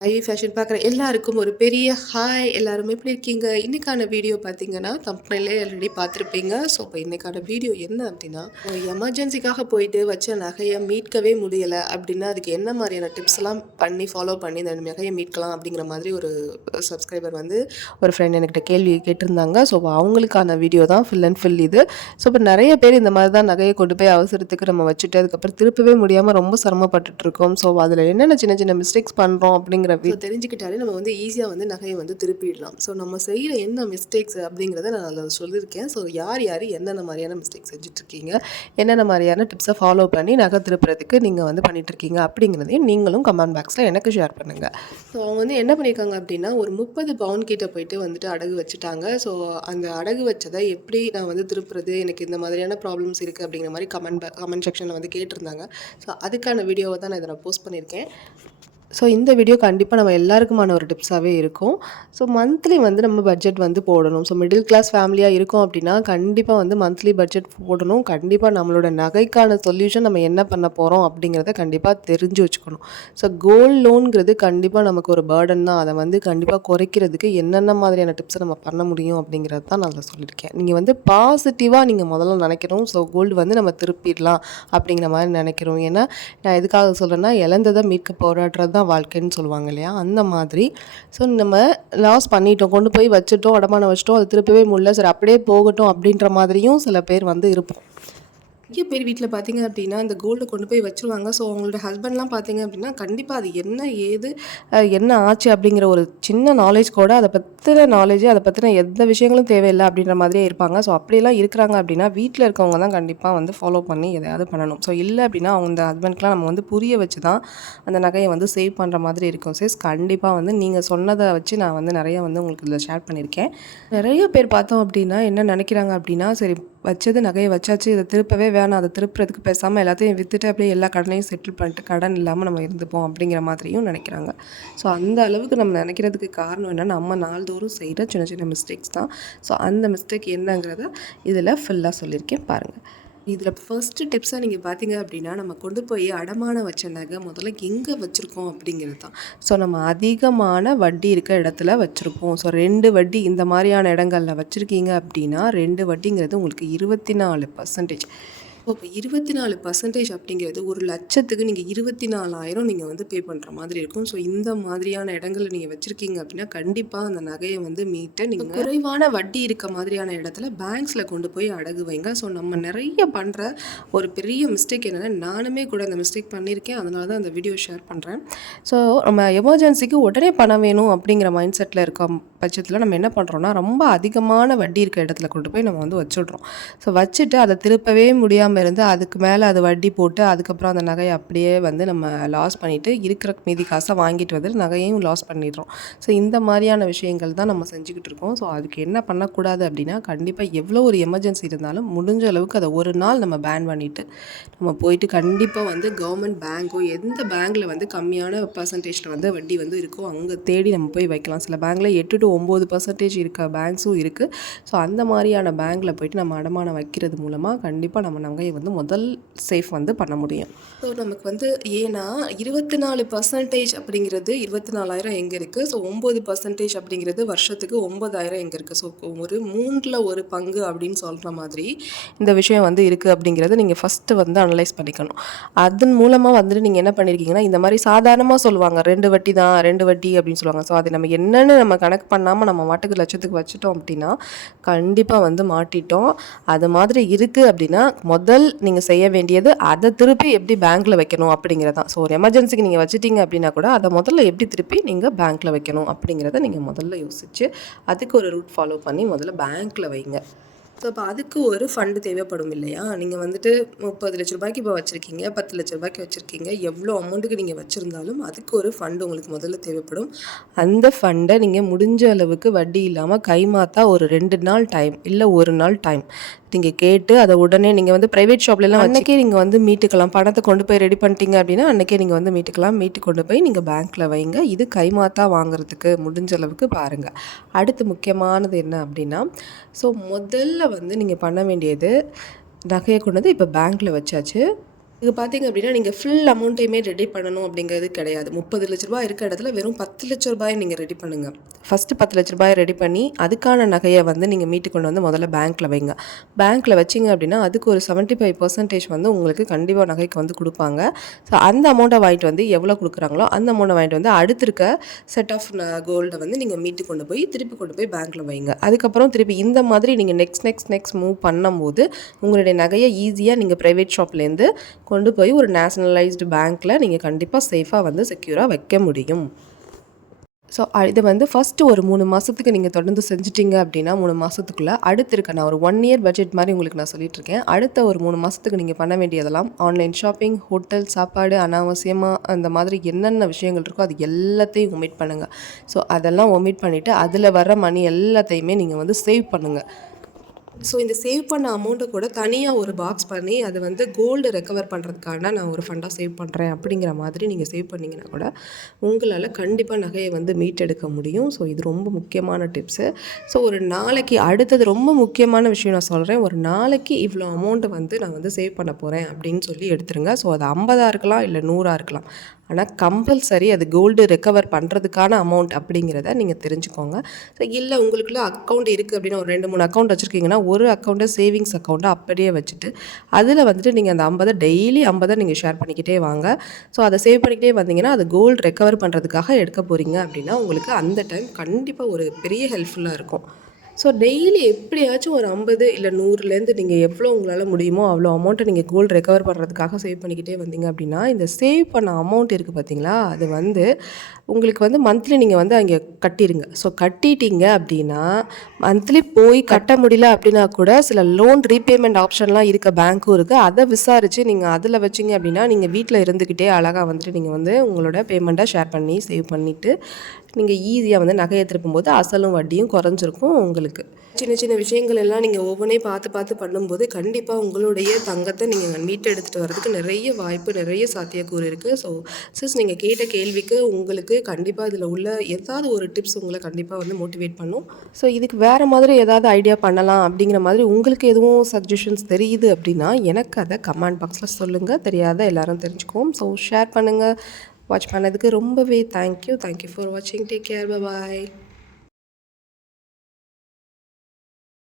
Fashion பார்க்குற எல்லாருக்கும் ஒரு பெரிய ஹாய்! எல்லாரும் எப்படி இருக்கீங்க? இன்னைக்கான வீடியோ பார்த்தீங்கன்னா, தம்ப்நெயில்லே ஆல்ரெடி பார்த்துருப்பீங்க. ஸோ, இப்போ இன்னைக்கான வீடியோ என்ன அப்டின்னா, ஒரு எமர்ஜென்சிக்காக போயிட்டு வச்ச நகைய மீட்கவே முடியல அப்டின்னா, அதுக்கு என்ன மாரியான டிப்ஸ்லாம் பண்ணி ஃபாலோ பண்ணி இந்த நகைய மீட்கலாம் அப்டிங்கிற மாதிரி ஒரு சப்ஸ்கிரைபர் வந்து ஒரு ஃப்ரெண்ட் என்கிட்ட கேள்வி கேட்டிருந்தாங்க. ஸோ, அவங்களுக்கான வீடியோ தான் ஃபுல் அண்ட் ஃபுல் இது. ஸோ, இப்போ நெறைய பேர் இந்த மாரி தான் நகைய கொண்டு போய் அவசரத்துக்கு நம்ம வச்சுட்டு, அதுக்கப்புறம் திருப்பவே முடியாம ரொம்ப சிரமப்பட்டுட்டுருக்கோம். ஸோ, அதில என்னென்ன சின்ன சின்ன மிஸ்டேக்ஸ் பண்ணுறோம் அப்டிங்கிற தெரிஞ்சுக்கிட்டாலே நம்ம வந்து ஈஸியாக வந்து நகையை வந்து திருப்பிடலாம். ஸோ, நம்ம செய்கிற என்ன மிஸ்டேக்ஸ் அப்படிங்கிறத நான் அதில் சொல்லியிருக்கேன். ஸோ, யார் யார் என்னென்ன மாதிரியான மிஸ்டேக் செஞ்சுட்ருக்கீங்க, என்னென்ன மாதிரியான டிப்ஸை ஃபாலோ பண்ணி நகை திருப்புறதுக்கு நீங்கள் வந்து பண்ணிகிட்ருக்கீங்க அப்படிங்கிறதையும் நீங்களும் கமெண்ட் பாக்ஸில் எனக்கு ஷேர் பண்ணுங்கள். ஸோ, அவங்க வந்து என்ன பண்ணியிருக்காங்க அப்படின்னா, ஒரு 30 பவுன் கிட்ட போயிட்டு வந்துட்டு அடகு வச்சுட்டாங்க. ஸோ, அந்த அடகு வச்சதை எப்படி நான் வந்து திருப்புறது, எனக்கு இந்த மாதிரியான ப்ராப்ளம்ஸ் இருக்குது அப்படிங்கிற மாதிரி கமெண்ட் செக்ஷனில் வந்து கேட்டிருந்தாங்க. ஸோ, அதுக்கான வீடியோவை தான் நான் இதை போஸ்ட் பண்ணியிருக்கேன். ஸோ, இந்த வீடியோ கண்டிப்பாக நம்ம எல்லாருக்குமான ஒரு டிப்ஸாகவே இருக்கும். ஸோ, மந்த்லி வந்து நம்ம பட்ஜெட் வந்து போடணும். ஸோ, மிடில் கிளாஸ் ஃபேமிலியாக இருக்கோம் அப்படின்னா கண்டிப்பாக வந்து மந்த்லி பட்ஜெட் போடணும். கண்டிப்பாக நம்மளோட நகைக்கான சொல்யூஷன் நம்ம என்ன பண்ண போகிறோம் அப்படிங்கிறத கண்டிப்பாக தெரிஞ்சு வச்சுக்கணும். ஸோ, கோல்டு லோனுங்கிறது கண்டிப்பாக நமக்கு ஒரு பேர்டன் தான். அதை வந்து கண்டிப்பாக குறைக்கிறதுக்கு என்னென்ன மாதிரியான டிப்ஸை நம்ம பண்ண முடியும் அப்படிங்கிறது தான் நான் அதில் சொல்லியிருக்கேன். நீங்கள் வந்து பாசிட்டிவாக நீங்கள் முதல்ல நினைக்கணும். ஸோ, கோல்டு வந்து நம்ம திருப்பிடலாம் அப்படிங்கிற மாதிரி நினைக்கிறோம். ஏன்னா நான் எதுக்காக சொல்கிறேன்னா, இழந்ததை மீட்க போராடுறது தான் வாழ்க்கைன்னு சொல்லுவாங்க இல்லையா, அந்த மாதிரி. ஸோ, நம்ம லாஸ் பண்ணிட்டோம், கொண்டு போய் வச்சுட்டோம், அடமானம் வச்சுட்டோம், அது திருப்பவே முடியல, சரி அப்படியே போகட்டும் அப்படின்ற மாதிரியும் சில பேர் வந்து இருப்போம். நிறைய பேர் வீட்டில் பார்த்தீங்க அப்படின்னா இந்த கோல்டை கொண்டு போய் வச்சுருவாங்க. ஸோ, அவங்களோட ஹஸ்பண்ட்லாம் பார்த்தீங்க அப்படின்னா கண்டிப்பாக அது என்ன ஏது என்ன ஆச்சு அப்படிங்கிற ஒரு சின்ன நாலேஜ் கூட, அதை பற்றின நாலேஜே, அதை பற்றின எந்த விஷயங்களும் தேவையில்லை அப்படின்ற மாதிரியே இருப்பாங்க. ஸோ, அப்படியெல்லாம் இருக்கிறாங்க அப்படின்னா வீட்டில் இருக்கவங்க தான் கண்டிப்பாக வந்து ஃபாலோ பண்ணி எதையாவது பண்ணணும். ஸோ, இல்லை அப்படின்னா அவங்க இந்த ஹஸ்பண்ட்க்குலாம் நம்ம வந்து புரிய வச்சு தான் அந்த நகையை வந்து சேவ் பண்ணுற மாதிரி இருக்கும். சிஸ், கண்டிப்பாக வந்து நீங்கள் சொன்னதை வச்சு நான் வந்து நிறைய வந்து உங்களுக்கு இதில் ஷேர் பண்ணியிருக்கேன். நிறைய பேர் பார்த்தோம் அப்படின்னா என்ன நினைக்கிறாங்க அப்படின்னா, சரி வச்சது நகையை வச்சாச்சு, இதை திருப்பவே வேணாம், அதை திருப்புறதுக்கு பேசாமல் எல்லாத்தையும் விற்றுட்டு அப்படியே எல்லா கடனையும் செட்டில் பண்ணிட்டு கடன் இல்லாமல் நம்ம இருந்துப்போம் அப்படிங்கிற மாதிரியும் நினைக்கிறாங்க. ஸோ, அந்த அளவுக்கு நம்ம நினைக்கிறதுக்கு காரணம் என்னென்னா, நம்ம நாள்தோறும் செய்கிற சின்ன சின்ன மிஸ்டேக்ஸ் தான். ஸோ, அந்த மிஸ்டேக் என்னங்கிறத இதில் ஃபுல்லாக சொல்லியிருக்கேன் பாருங்கள். இதில் ஃபர்ஸ்ட்டு டிப்ஸாக நீங்கள் பார்த்தீங்க அப்படின்னா, நம்ம கொண்டு போய் அடமானம் வச்ச நகை முதல்ல எங்கே வச்சுருக்கோம் அப்படிங்கிறது தான். ஸோ, நம்ம அதிகமான வட்டி இருக்க இடத்துல வச்சுருப்போம். ஸோ, 2 வட்டி இந்த மாதிரியான இடங்களில் வச்சுருக்கீங்க அப்படின்னா 2 வட்டிங்கிறது உங்களுக்கு 24%. இப்போ 24% அப்படிங்கிறது 1,00,000க்கு நீங்கள் 24,000 நீங்கள் வந்து பே பண்ணுற மாதிரி இருக்கும். ஸோ, இந்த மாதிரியான இடங்களில் நீங்கள் வச்சுருக்கீங்க அப்படின்னா கண்டிப்பாக அந்த நகையை வந்து மீட்ட நீங்கள் குறைவான வட்டி இருக்க மாதிரியான இடத்துல பேங்க்ஸில் கொண்டு போய் அடகு வைங்க. ஸோ, நம்ம நிறைய பண்ணுற ஒரு பெரிய மிஸ்டேக் என்னென்னா, நானுமே கூட அந்த மிஸ்டேக் பண்ணியிருக்கேன். அதனால தான் அந்த வீடியோ ஷேர் பண்ணுறேன். ஸோ, நம்ம எமர்ஜென்சிக்கு உடனே பணம் வேணும் அப்படிங்கிற மைண்ட் செட்டில் இருக்க பட்சத்தில் நம்ம என்ன பண்ணுறோன்னா, ரொம்ப அதிகமான வட்டி இருக்க இடத்துல கொண்டு போய் நம்ம வந்து வச்சுடுறோம். ஸோ, வச்சுட்டு அதை திருப்பவே முடியாமல் இருந்து அதுக்கு மேலே அது வட்டி போட்டு அதுக்கப்புறம் அந்த நகையை அப்படியே வந்து நம்ம லாஸ் பண்ணிவிட்டு இருக்கிற மீதி காசை வாங்கிட்டு வந்து நகையையும் லாஸ் பண்ணிடுறோம். ஸோ, இந்த மாதிரியான விஷயங்கள் தான் நம்ம செஞ்சுக்கிட்டு இருக்கோம். ஸோ, அதுக்கு என்ன பண்ணக்கூடாது அப்படின்னா, கண்டிப்பாக எவ்வளோ ஒரு எமர்ஜென்சி இருந்தாலும் முடிஞ்ச அளவுக்கு அதை ஒரு நாள் நம்ம பேன் பண்ணிவிட்டு நம்ம போயிட்டு கண்டிப்பாக வந்து கவர்மெண்ட் பேங்க்கோ எந்த பேங்க்கில் வந்து கம்மியான பர்சன்டேஜில் வந்து வட்டி வந்து இருக்கோ அங்கே தேடி நம்ம போய் வைக்கலாம். சில பேங்க்கில் 8 to 9% இருக்க பேங்க்ஸும் இருக்குது. ஸோ, அந்த மாதிரியான பேங்க்கில் போய்ட்டு நம்ம அடமானம் வைக்கிறது மூலமாக கண்டிப்பாக நம்ம நகையை வந்து முதல் சேஃப் வந்து பண்ண முடியும். ஸோ, நமக்கு வந்து ஏன்னா 24% அப்படிங்கிறது 24,000 எங்கே இருக்குது. ஸோ, 9% அப்படிங்கிறது வருஷத்துக்கு 9,000 எங்கே இருக்குது. ஸோ, ஒரு 3ல் 1 பங்கு அப்படின்னு சொல்கிற மாதிரி இந்த விஷயம் வந்து இருக்குது அப்படிங்கிறத நீங்கள் ஃபஸ்ட்டு வந்து அனலைஸ் பண்ணிக்கணும். அதன் மூலமாக வந்துட்டு நீங்கள் என்ன பண்ணியிருக்கீங்கன்னா, இந்த மாதிரி சாதாரணமாக சொல்லுவாங்க 2 வட்டி தான் 2 வட்டி அப்படின்னு சொல்லுவாங்க. ஸோ, அது நம்ம என்னென்னு நம்ம கணக்கு பண்ணாமல் நம்ம மாட்டுக்கு லட்சத்துக்கு வச்சுட்டோம் அப்படின்னா கண்டிப்பாக வந்து மாட்டிட்டோம். அது மாதிரி இருக்குது அப்படின்னா முதல் நீங்கள் செய்ய வேண்டியது அதை திருப்பி எப்படி பேங்க்கில் வைக்கணும் அப்படிங்கிறது தான். ஸோ, ஒரு எமர்ஜென்சிக்கு நீங்கள் வச்சுட்டீங்க அப்படின்னா கூட அதை முதல்ல எப்படி திருப்பி நீங்கள் பேங்க்கில் வைக்கணும் அப்படிங்கிறத நீங்கள் முதல்ல யோசிச்சு அதுக்கு ஒரு ரூட் ஃபாலோ பண்ணி முதல்ல பேங்க்கில் வைங்க. ஸோ, இப்போ அதுக்கு ஒரு ஃபண்டு தேவைப்படும் இல்லையா. நீங்கள் வந்துட்டு 30 லட்ச ரூபாய்க்கு இப்போ வச்சுருக்கீங்க, 10 லட்ச ரூபாய்க்கு வச்சுருக்கீங்க, எவ்வளோ அமௌண்ட்டுக்கு நீங்கள் வச்சுருந்தாலும் அதுக்கு ஒரு ஃபண்டு உங்களுக்கு முதல்ல தேவைப்படும். அந்த ஃபண்டை நீங்கள் முடிஞ்ச அளவுக்கு வட்டி இல்லாமல் கைமாத்தா ஒரு 2 நாள் டைம் இல்லை 1 நாள் டைம் நீங்கள் கேட்டு அதை உடனே நீங்கள் வந்து ப்ரைவேட் ஷாப்லலாம் அன்றைக்கே நீங்கள் வந்து மீட்டுக்கலாம். பணத்தை கொண்டு போய் ரெடி பண்ணிட்டீங்க அப்படின்னா அன்றைக்கே நீங்கள் வந்து மீட்டுக்கலாம். மீட்டு கொண்டு போய் நீங்கள் பேங்க்கில் வைங்க. இது கைமாத்தா வாங்குறதுக்கு முடிஞ்ச அளவுக்கு பாருங்கள். அடுத்து முக்கியமானது என்ன அப்படின்னா, ஸோ, முதல்ல வந்து நீங்கள் பண்ண வேண்டியது நகையை கொண்டு வந்து இப்போ பேங்க்கில் வச்சாச்சு. இது பார்த்தீங்க அப்படின்னா, நீங்க ஃபுல் அமௌண்ட்டையுமே ரெடி பண்ணணும் அப்படிங்கிறது கிடையாது. ரூ. 30,00,000 இருக்க இடத்துல வெறும் ரூ. 10,00,000 நீங்க ரெடி பண்ணுங்க. ஃபர்ஸ்ட்டு ரூ. 10,00,000 ரெடி பண்ணி, அதுக்கான நகைய வந்து நீங்க மீட்டு கொண்டு வந்து முதல்ல பேங்க்ல வைங்க. பேங்க்ல வச்சீங்க அப்படின்னா, அதுக்கு ஒரு 75% வந்து உங்களுக்கு கண்டிப்பா நகைக்கு வந்து குடுப்பாங்க. ஸோ அந்த அமௌண்ட்ட வாங்கிட்டு வந்து எவ்வளோ குடுக்குறாங்களோ, அந்த அமௌண்ட்ட வாங்கிட்டு வந்து அடுத்து இருக்க செட் ஆஃப் கோல்ட வந்து நீங்க மீட்டு கொண்டு போய், திருப்பி கொண்டு போய் பேங்க்ல வைங்க. அதுக்கப்புறம் திருப்பி இந்த மாதிரி நீங்க நெக்ஸ்ட் மூவ் பண்ணும்போது, உங்களுடைய நகைய ஈஸியா நீங்க பிரைவேட் ஷாப்லேருந்து கொண்டு போய் ஒரு நேஷனலைஸ்டு பேங்க்கில் நீங்கள் கண்டிப்பாக சேஃபாக வந்து செக்யூராக வைக்க முடியும். ஸோ இது வந்து ஃபஸ்ட்டு ஒரு 3 மாதத்துக்கு நீங்கள் தொடர்ந்து செஞ்சிட்டிங்க அப்படின்னா 3 மாதத்துக்குள்ளே அடுத்து இருக்க நான் ஒரு 1 இயர் பட்ஜெட் மாதிரி உங்களுக்கு நான் சொல்லிட்டுருக்கேன். அடுத்த ஒரு 3 மாதத்துக்கு நீங்கள் பண்ண வேண்டியதெல்லாம் ஆன்லைன் ஷாப்பிங், ஹோட்டல், சாப்பாடு, அனாவசியமாக அந்த மாதிரி என்னென்ன விஷயங்கள் இருக்கோ அது எல்லாத்தையும் ஒமிட் பண்ணுங்கள். ஸோ அதெல்லாம் ஒமிட் பண்ணிவிட்டு அதில் வர மணி எல்லாத்தையுமே நீங்கள் வந்து சேவ் பண்ணுங்கள். ஸோ இந்த சேவ் பண்ண அமௌண்ட்டை கூட தனியாக ஒரு பாக்ஸ் பண்ணி அதை வந்து கோல்டு ரெக்கவர் பண்ணுறதுக்கான நான் ஒரு ஃபண்டாக சேவ் பண்ணுறேன் அப்படிங்கிற மாதிரி நீங்கள் சேவ் பண்ணிங்கன்னா கூட உங்களால் கண்டிப்பாக நகையை வந்து மீட்டெடுக்க முடியும். ஸோ இது ரொம்ப முக்கியமான டிப்ஸு. ஸோ ஒரு நாளைக்கு அடுத்தது ரொம்ப முக்கியமான விஷயம் நான் சொல்கிறேன். ஒரு நாளைக்கு இவ்வளோ அமௌண்ட்டை வந்து நான் வந்து சேவ் பண்ண போகிறேன் அப்படின்னு சொல்லி எடுத்துருங்க. ஸோ அது 50 இருக்கலாம், இல்லை 100 இருக்கலாம். ஆனால் கம்பல்சரி அது கோல்டு ரெக்கவர் பண்ணுறதுக்கான அமௌண்ட் அப்படிங்கிறத நீங்கள் தெரிஞ்சுக்கோங்க. ஸோ இல்லை உங்களுக்குள்ள அக்கௌண்ட் இருக்குது அப்படின்னா ஒரு 2, 3 அக்கௌண்ட் வச்சுருக்கீங்கன்னா ஒரு அக்கௌண்ட்டை சேவிங்ஸ் அக்கௌண்ட்டை அப்படியே வச்சுட்டு அதில் வந்துட்டு நீங்கள் அந்த 50 டெய்லி 50 நீங்கள் ஷேர் பண்ணிக்கிட்டே வாங்க. ஸோ அதை சேவ் பண்ணிக்கிட்டே வந்தீங்கன்னா அது கோல்டு ரெக்கவர் பண்ணுறதுக்காக எடுக்க போகிறீங்க அப்படின்னா உங்களுக்கு அந்த டைம் கண்டிப்பாக ஒரு பெரிய ஹெல்ப்ஃபுல்லாக இருக்கும். ஸோ டெய்லி எப்படியாச்சும் ஒரு 50 இல்லை 100லேருந்து நீங்கள் எவ்வளோ உங்களால் முடியுமோ அவ்வளோ அமௌண்ட்டை நீங்கள் கோல்டு ரெக்கவர் பண்ணுறதுக்காக சேவ் பண்ணிக்கிட்டே வந்தீங்க அப்படின்னா இந்த சேவ் பண்ண அமௌண்ட் இருக்குது பார்த்தீங்களா, அது வந்து உங்களுக்கு வந்து மந்த்லி நீங்கள் வந்து அங்கே கட்டிடுங்க. ஸோ கட்டிட்டீங்க அப்படின்னா மந்த்லி போய் கட்ட முடியல அப்படின்னா கூட சில லோன் ரீபேமெண்ட் ஆப்ஷன்லாம் இருக்க பேங்க்கும் இருக்குது. அதை விசாரித்து நீங்கள் அதில் வச்சிங்க அப்படின்னா நீங்கள் வீட்டில் இருந்துக்கிட்டே அழகாக வந்துட்டு நீங்கள் வந்து உங்களோட பேமெண்ட்டை ஷேர் பண்ணி சேவ் பண்ணிவிட்டு நீங்கள் ஈஸியாக வந்து நகையை திருப்பும்போது அசலும் வட்டியும் குறைஞ்சிருக்கும் உங்களுக்கு. சின்ன சின்ன விஷயங்கள் எல்லாம் நீங்கள் ஒவ்வொன்றையும் பார்த்து பண்ணும்போது கண்டிப்பாக உங்களுடைய தங்கத்தை நீங்கள் மீட்டு எடுத்துகிட்டு வரதுக்கு நிறைய வாய்ப்பு, நிறைய சாத்தியக்கூறு இருக்குது. ஸோ நீங்கள் கேட்ட கேள்விக்கு உங்களுக்கு கண்டிப்பாக இதில் உள்ள ஏதாவது ஒரு டிப்ஸ் உங்களை கண்டிப்பாக வந்து மோட்டிவேட் பண்ணும். ஸோ இதுக்கு வேறு மாதிரி ஏதாவது ஐடியா பண்ணலாம் அப்படிங்கிற மாதிரி உங்களுக்கு எதுவும் சஜஷன்ஸ் தெரியுது அப்படின்னா எனக்கு அதை கமெண்ட் பாக்ஸில் சொல்லுங்கள். தெரியாத எல்லோரும் தெரிஞ்சுக்குவோம். ஸோ ஷேர் பண்ணுங்கள். வாட்ச் பண்ணதுக்கு ரொம்பவே தேங்க்யூ ஃபார் வாட்சிங். Take care. பாய்.